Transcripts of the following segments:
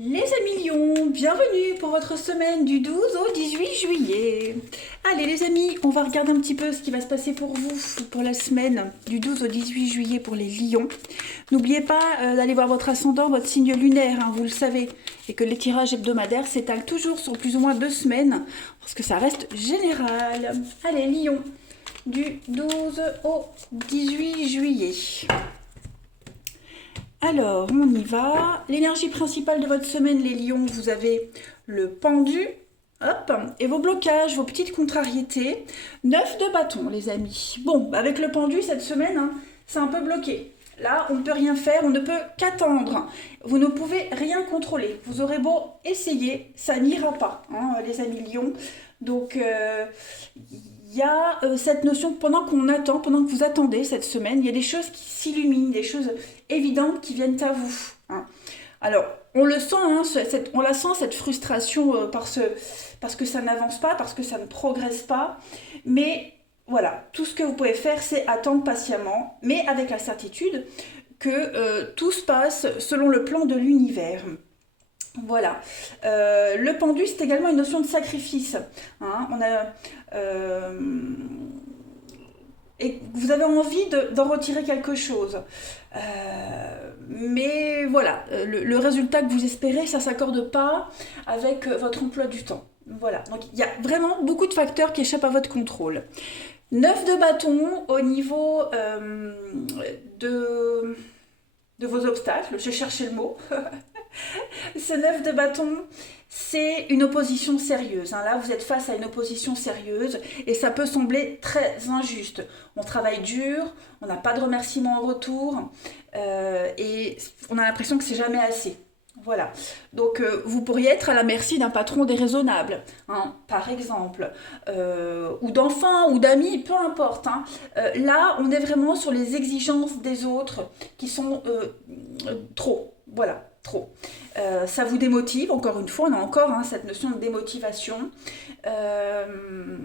Les amis Lions, bienvenue pour votre semaine du 12 au 18 juillet. Allez les amis, on va regarder un petit peu ce qui va se passer pour vous pour la semaine du 12 au 18 juillet pour les Lions. N'oubliez pas d'aller voir votre ascendant, votre signe lunaire, hein, vous le savez, et que les tirages hebdomadaires s'étalent toujours sur plus ou moins 2 semaines, parce que ça reste général. Allez Lions, du 12 au 18 juillet. Alors, on y va. L'énergie principale de votre semaine, les lions, vous avez le pendu, hop, et vos blocages, vos petites contrariétés. 9 de bâton, les amis. Bon, avec le pendu, cette semaine, hein, c'est un peu bloqué. Là, on ne peut rien faire, on ne peut qu'attendre. Vous ne pouvez rien contrôler. Vous aurez beau essayer, ça n'ira pas, hein, les amis lions. Donc, il y a cette notion que pendant qu'on attend, pendant que vous attendez cette semaine, il y a des choses qui s'illuminent, des choses évidentes qui viennent à vous, hein. Alors, on le sent, hein, on la sent cette frustration parce que ça n'avance pas, parce que ça ne progresse pas. Mais voilà, tout ce que vous pouvez faire, c'est attendre patiemment, mais avec la certitude que tout se passe selon le plan de l'univers. Voilà. Le pendu, c'est également une notion de sacrifice, hein. Et vous avez envie d'en retirer quelque chose. Mais voilà, le résultat que vous espérez, ça ne s'accorde pas avec votre emploi du temps. Voilà, donc il y a vraiment beaucoup de facteurs qui échappent à votre contrôle. 9 de bâton au niveau de vos obstacles, j'ai cherché le mot. Ce 9 de bâton, c'est une opposition sérieuse, hein. Là, vous êtes face à une opposition sérieuse et ça peut sembler très injuste. On travaille dur, on n'a pas de remerciement en retour et on a l'impression que c'est jamais assez. Voilà. Donc, vous pourriez être à la merci d'un patron déraisonnable, hein, par exemple, ou d'enfants ou d'amis, peu importe, hein. Là, on est vraiment sur les exigences des autres qui sont trop. Voilà, trop. Ça vous démotive, encore une fois, on a encore, hein, cette notion de démotivation. Euh,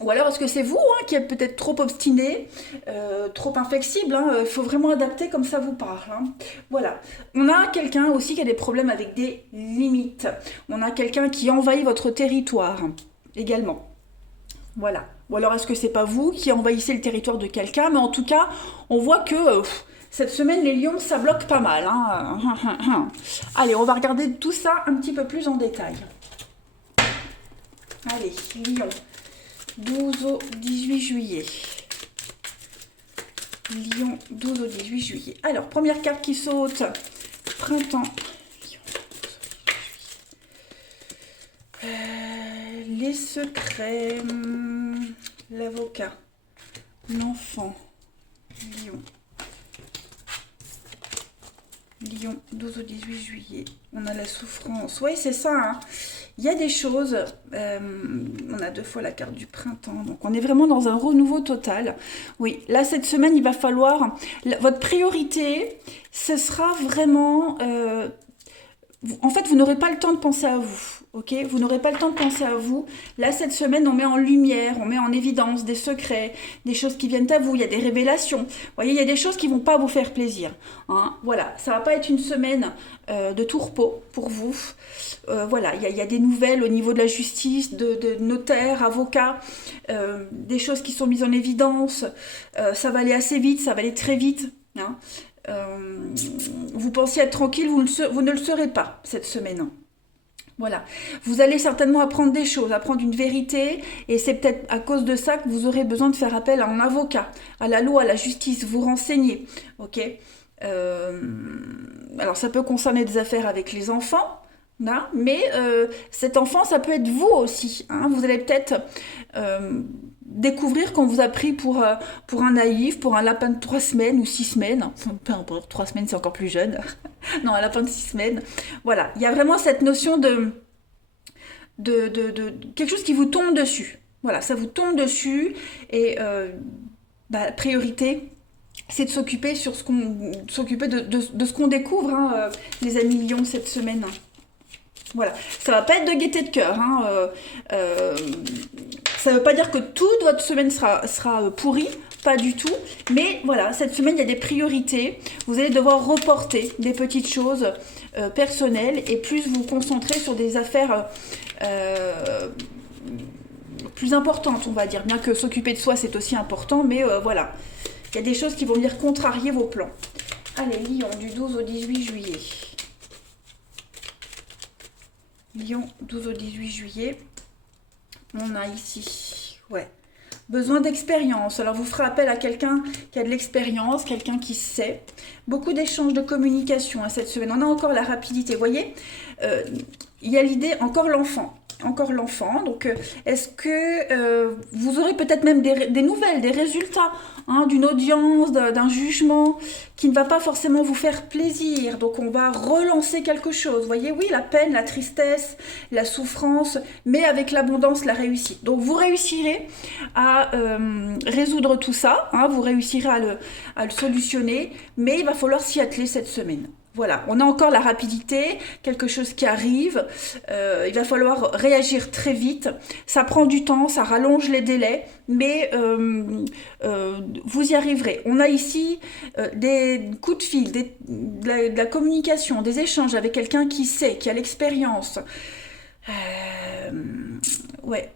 ou alors est-ce que c'est vous, hein, qui êtes peut-être trop obstiné, trop inflexible, hein. Il faut vraiment adapter comme ça vous parle, hein. Voilà. On a quelqu'un aussi qui a des problèmes avec des limites. On a quelqu'un qui envahit votre territoire également. Voilà. Ou alors est-ce que c'est pas vous qui envahissez le territoire de quelqu'un, mais en tout cas, on voit que cette semaine, les lions, ça bloque pas mal, hein. Allez, on va regarder tout ça un petit peu plus en détail. Allez, lion, 12 au 18 juillet. Lion, 12 au 18 juillet. Alors, première carte qui saute, printemps. Les secrets, l'avocat, l'enfant, lion. Lion, 12 au 18 juillet. On a la souffrance. Oui, c'est ça, hein. Il y a des choses. On a 2 fois la carte du printemps. Donc, on est vraiment dans un renouveau total. Oui, là, cette semaine, il va falloir. Votre priorité, ce sera vraiment. En fait, vous n'aurez pas le temps de penser à vous. Ok, vous n'aurez pas le temps de penser à vous. Là, cette semaine, on met en lumière, on met en évidence des secrets, des choses qui viennent à vous. Il y a des révélations. Vous voyez, il y a des choses qui vont pas vous faire plaisir, hein. Voilà, ça va pas être une semaine de tout repos pour vous. Voilà, il y a des nouvelles au niveau de la justice, de notaires, avocats, des choses qui sont mises en évidence. Ça va aller assez vite, ça va aller très vite, hein. Vous pensiez être tranquille, vous ne le serez pas cette semaine. Voilà. Vous allez certainement apprendre des choses, apprendre une vérité, et c'est peut-être à cause de ça que vous aurez besoin de faire appel à un avocat, à la loi, à la justice, vous renseigner. Ok. Alors ça peut concerner des affaires avec les enfants, hein, mais cet enfant, ça peut être vous aussi, hein. Vous allez peut-être découvrir qu'on vous a pris pour un naïf, pour un lapin de 3 semaines ou 6 semaines. Peu importe, 3 semaines c'est encore plus jeune. Non, un lapin de 6 semaines. Voilà, il y a vraiment cette notion de quelque chose qui vous tombe dessus. Voilà, ça vous tombe dessus et priorité, c'est de s'occuper de ce qu'on découvre, hein, les amis lions cette semaine. Voilà, ça va pas être de gaieté de cœur, hein. Ça veut pas dire que toute votre semaine sera pourrie, pas du tout. Mais voilà, cette semaine, il y a des priorités. Vous allez devoir reporter des petites choses personnelles et plus vous concentrer sur des affaires plus importantes, on va dire. Bien que s'occuper de soi, c'est aussi important, mais voilà. Il y a des choses qui vont venir contrarier vos plans. Allez, Lion, du 12 au 18 juillet. Lion, 12 au 18 juillet. On a ici, ouais, besoin d'expérience. Alors, vous ferez appel à quelqu'un qui a de l'expérience, quelqu'un qui sait. Beaucoup d'échanges de communication cette semaine. On a encore la rapidité, vous voyez. Il y a l'idée, encore l'enfant. Encore l'enfant. Donc, est-ce que vous aurez peut-être même des nouvelles, des résultats d'une audience, d'un jugement qui ne va pas forcément vous faire plaisir. Donc, on va relancer quelque chose. Vous voyez, oui, la peine, la tristesse, la souffrance, mais avec l'abondance, la réussite. Donc, vous réussirez à résoudre tout ça. Vous réussirez à le solutionner, mais il va falloir s'y atteler cette semaine. Voilà, on a encore la rapidité, quelque chose qui arrive, il va falloir réagir très vite, ça prend du temps, ça rallonge les délais, mais vous y arriverez. On a ici des coups de fil, de la communication, des échanges avec quelqu'un qui sait, qui a l'expérience. Ouais,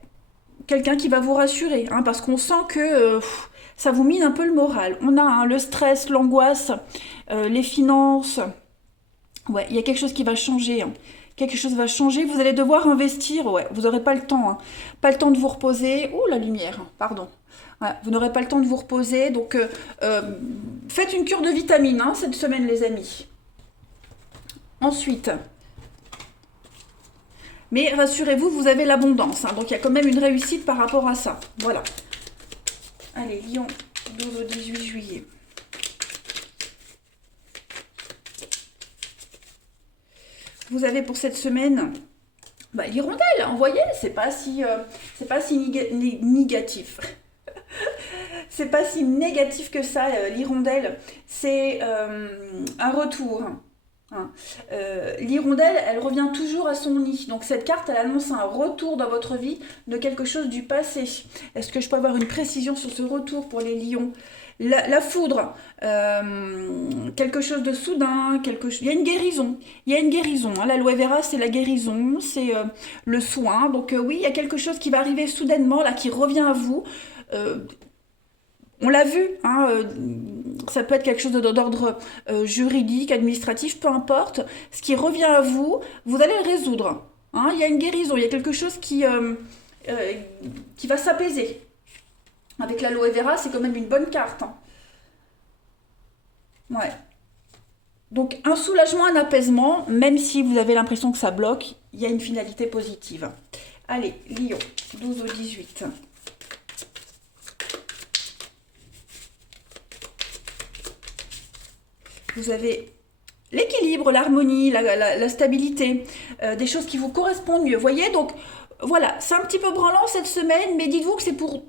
quelqu'un qui va vous rassurer, parce qu'on sent que ça vous mine un peu le moral. On a le stress, l'angoisse, les finances. Ouais, il y a quelque chose qui va changer. Quelque chose va changer. Vous allez devoir investir. Ouais, vous n'aurez pas le temps. Pas le temps de vous reposer. Oh, la lumière. Pardon. Ouais, vous n'aurez pas le temps de vous reposer. Donc, faites une cure de vitamines cette semaine, les amis. Ensuite. Mais rassurez-vous, vous avez l'abondance. Donc, il y a quand même une réussite par rapport à ça. Voilà. Allez, Lion, 12 au 18 juillet. Vous avez pour cette semaine l'hirondelle, vous voyez, c'est pas si négatif. C'est pas si négatif que ça, l'hirondelle. C'est un retour. L'hirondelle, elle revient toujours à son nid. Donc cette carte, elle annonce un retour dans votre vie de quelque chose du passé. Est-ce que je peux avoir une précision sur ce retour pour les lions ? La foudre, quelque chose de soudain, il y a une guérison. Il y a une guérison. L'aloe vera, c'est la guérison, c'est le soin. Donc oui, il y a quelque chose qui va arriver soudainement, là, qui revient à vous. On l'a vu, ça peut être quelque chose d'ordre juridique, administratif, peu importe. Ce qui revient à vous, vous allez le résoudre. Il y a une guérison, il y a quelque chose qui va s'apaiser. Avec l'aloe vera, c'est quand même une bonne carte. Ouais. Donc, un soulagement, un apaisement, même si vous avez l'impression que ça bloque, il y a une finalité positive. Allez, Lion, 12 au 18. Vous avez l'équilibre, l'harmonie, la stabilité, des choses qui vous correspondent mieux. Vous voyez, donc voilà, c'est un petit peu branlant cette semaine, mais dites-vous que c'est pour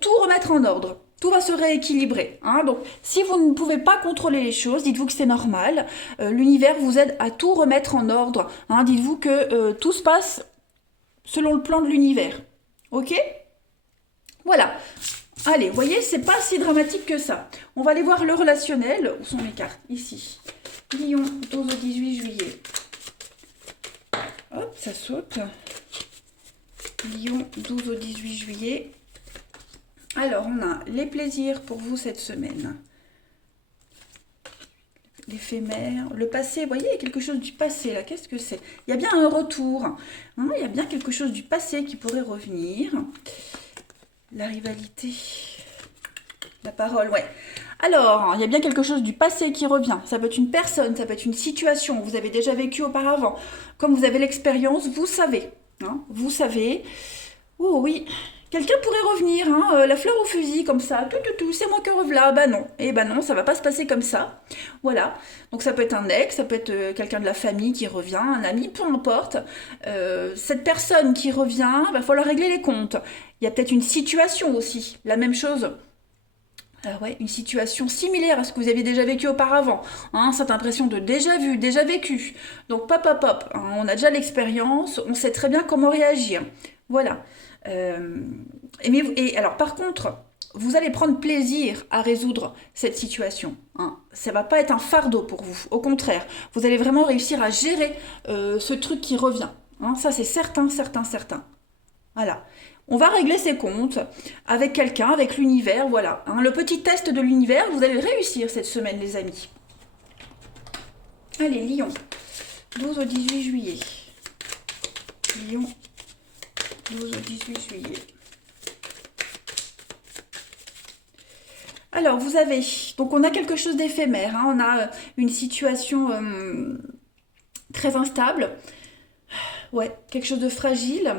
tout remettre en ordre. Tout va se rééquilibrer. Donc, si vous ne pouvez pas contrôler les choses, dites-vous que c'est normal. L'univers vous aide à tout remettre en ordre. Dites-vous que tout se passe selon le plan de l'univers. Ok ? Voilà. Allez, vous voyez, c'est pas si dramatique que ça. On va aller voir le relationnel. Où sont mes cartes ? Ici. Lion, 12 au 18 juillet. Hop, ça saute. Lion, 12 au 18 juillet. Alors, on a les plaisirs pour vous cette semaine. L'éphémère, le passé, vous voyez, il y a quelque chose du passé là. Qu'est-ce que c'est ? Il y a bien un retour. Il y a bien quelque chose du passé qui pourrait revenir. La rivalité, la parole, ouais. Alors, il y a bien quelque chose du passé qui revient. Ça peut être une personne, ça peut être une situation que vous avez déjà vécue auparavant. Comme vous avez l'expérience, vous savez. Vous savez. Oh oui, quelqu'un pourrait revenir, la fleur au fusil, comme ça. Tout, c'est moi qui reviens. Non. Non, ça va pas se passer comme ça. Voilà. Donc ça peut être un ex, ça peut être quelqu'un de la famille qui revient, un ami, peu importe. Cette personne qui revient, va falloir régler les comptes. Il y a peut-être une situation aussi, la même chose. Ouais, une situation similaire à ce que vous aviez déjà vécu auparavant. Cette impression de déjà vu, déjà vécu. Donc, pop, on a déjà l'expérience, on sait très bien comment réagir. Voilà. Et alors, par contre, vous allez prendre plaisir à résoudre cette situation. Hein. Ça ne va pas être un fardeau pour vous. Au contraire, vous allez vraiment réussir à gérer ce truc qui revient. Hein. Ça, c'est certain, certain, certain. Voilà. On va régler ses comptes avec quelqu'un, avec l'univers, voilà. Hein. Le petit test de l'univers, vous allez le réussir cette semaine, les amis. Allez, Lion, 12 au 18 juillet. Lion, 12 au 18 juillet. Alors, vous avez, donc on a quelque chose d'éphémère, hein, on a une situation très instable, ouais, quelque chose de fragile.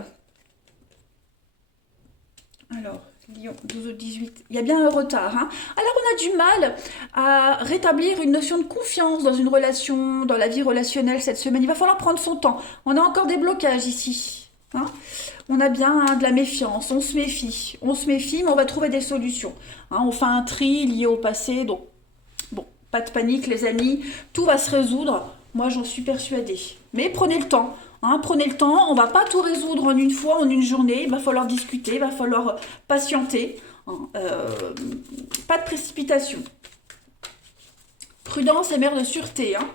Alors, Lion, 12 au 18, il y a bien un retard. Hein. Alors, on a du mal à rétablir une notion de confiance dans une relation, dans la vie relationnelle cette semaine. Il va falloir prendre son temps. On a encore des blocages ici. Hein. On a bien de la méfiance, on se méfie, mais on va trouver des solutions. Hein. On fait un tri lié au passé, donc bon, pas de panique les amis, tout va se résoudre, moi j'en suis persuadée. Mais prenez le temps, hein, prenez le temps, on va pas tout résoudre en une fois, en une journée, il va falloir discuter, il va falloir patienter, hein, pas de précipitation. Prudence et mère de sûreté, hein.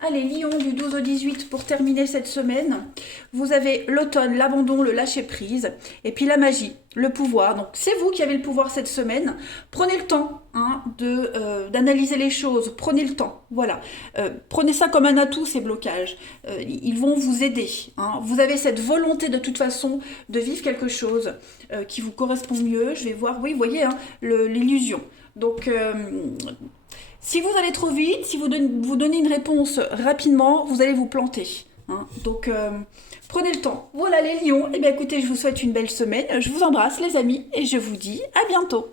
Allez, Lion, du 12 au 18 pour terminer cette semaine. Vous avez l'automne, l'abandon, le lâcher-prise. Et puis la magie, le pouvoir. Donc c'est vous qui avez le pouvoir cette semaine. Prenez le temps hein, d'analyser les choses. Prenez le temps. Voilà. Prenez ça comme un atout, ces blocages. Ils vont vous aider. Hein. Vous avez cette volonté de toute façon de vivre quelque chose qui vous correspond mieux. Je vais voir, oui, vous voyez, hein, l'illusion. Donc... si vous allez trop vite, si vous donnez une réponse rapidement, vous allez vous planter. Hein. Donc, prenez le temps. Voilà les lions. Eh bien, écoutez, je vous souhaite une belle semaine. Je vous embrasse, les amis, et je vous dis à bientôt.